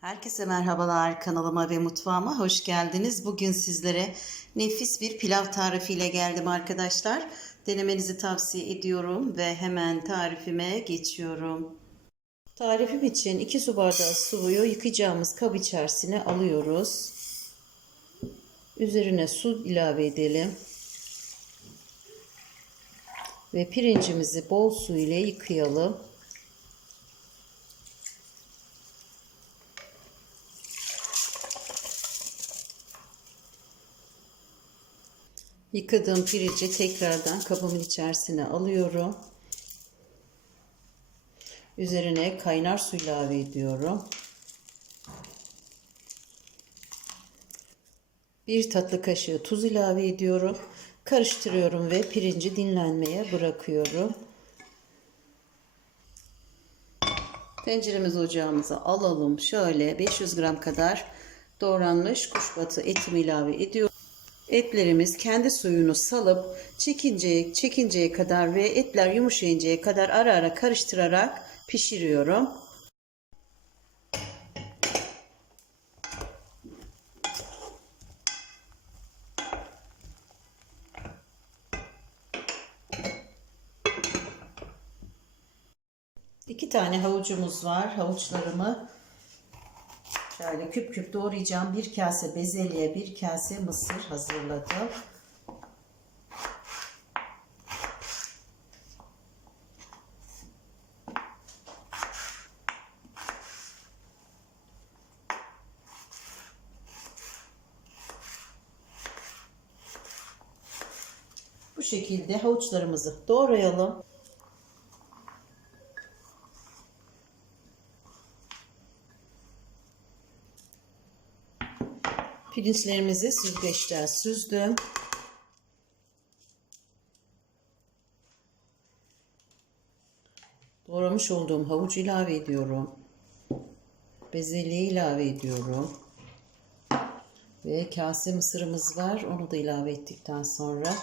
Herkese merhabalar kanalıma ve mutfağıma hoş geldiniz. Bugün sizlere nefis bir pilav tarifiyle geldim arkadaşlar. Denemenizi tavsiye ediyorum ve hemen tarifime geçiyorum. Tarifim için 2 su bardağı sıvıyı yıkayacağımız kap içerisine alıyoruz. Üzerine su ilave edelim. Ve pirincimizi bol su ile yıkayalım. Yıkadığım pirinci tekrardan kabımın içerisine alıyorum. Üzerine kaynar su ilave ediyorum. Bir tatlı kaşığı tuz ilave ediyorum. Karıştırıyorum ve pirinci dinlenmeye bırakıyorum. Tenceremizi ocağımıza alalım. Şöyle 500 gram kadar doğranmış kuşbatı etimi ilave ediyorum. Etlerimiz kendi suyunu salıp çekinceye, çekinceye kadar ve etler yumuşayıncaya kadar ara ara karıştırarak pişiriyorum. İki tane havucumuz var. Havuçlarımı Şöyle küp küp doğrayacağım. Bir kase bezelye, bir kase mısır hazırladım. Bu şekilde havuçlarımızı doğrayalım. Pirinçlerimizi süzgeçten süzdüm. Doğramış olduğum havucu ilave ediyorum. Bezelye ilave ediyorum. Ve kase mısırımız var. Onu da ilave ettikten sonra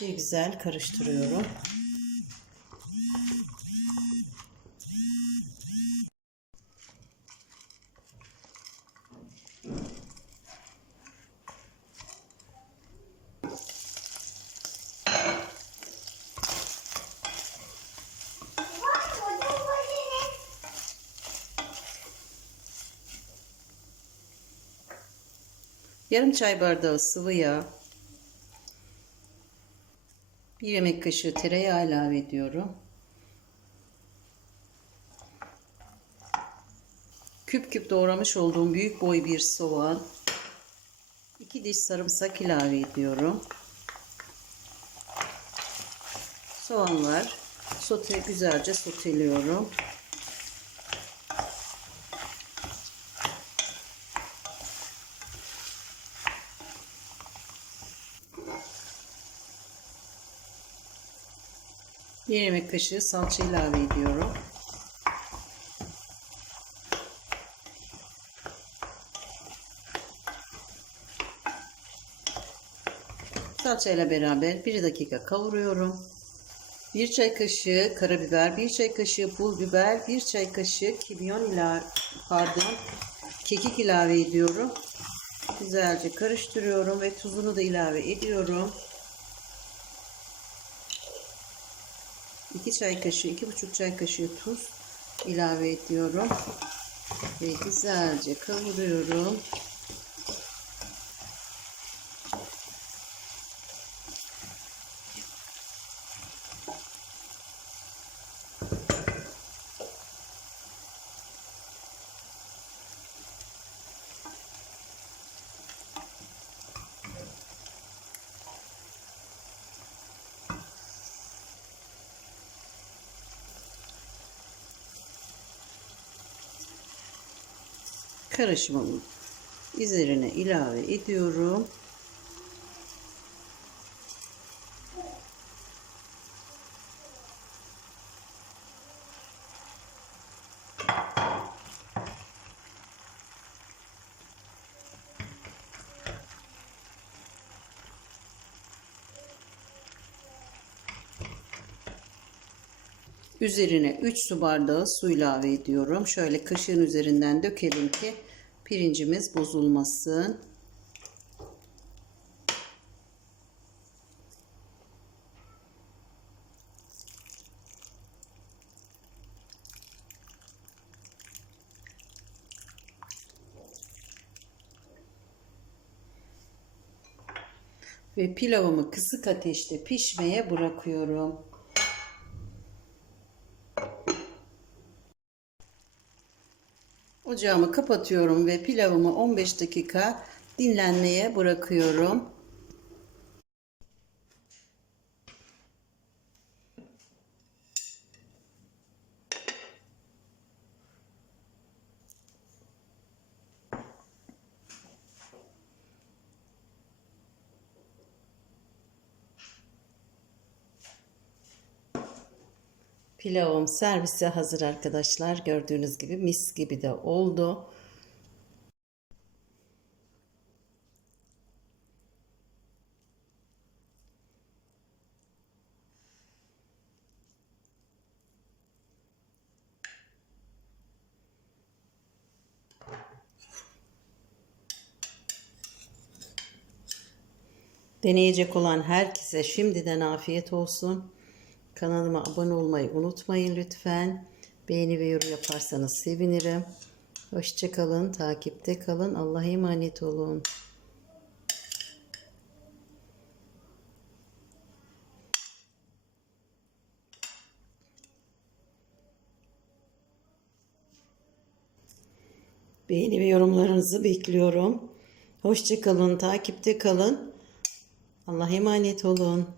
bir güzel karıştırıyorum. Yarım çay bardağı sıvı yağ. Bir yemek kaşığı tereyağı ilave ediyorum. Küp küp doğramış olduğum büyük boy bir soğan. 2 diş sarımsak ilave ediyorum. Soğanlar sote güzelce soteliyorum. Bir yemek kaşığı salça ilave ediyorum. Salça ile beraber 1 dakika kavuruyorum. 1 çay kaşığı karabiber, 1 çay kaşığı pul biber, 1 çay kaşığı kimyon ilave, pardon, kekik ilave ediyorum. Güzelce karıştırıyorum ve tuzunu da ilave ediyorum. 2 çay kaşığı, 2,5 çay kaşığı tuz ilave ediyorum. Ve güzelce kavuruyorum. Karışımımı üzerine ilave ediyorum. Üzerine 3 su bardağı su ilave ediyorum. Şöyle kaşığın üzerinden dökelim ki pirincimiz bozulmasın. Ve pilavımı kısık ateşte pişmeye bırakıyorum. Ocağımı kapatıyorum ve pilavımı 15 dakika dinlenmeye bırakıyorum. Pilavım servise hazır arkadaşlar. Gördüğünüz gibi mis gibi de oldu. Deneyecek olan herkese şimdiden afiyet olsun. Kanalıma abone olmayı unutmayın lütfen. Beğeni ve yorum yaparsanız sevinirim. Hoşçakalın, takipte kalın. Allah'a emanet olun. Beğeni ve yorumlarınızı bekliyorum. Hoşçakalın, takipte kalın. Allah'a emanet olun.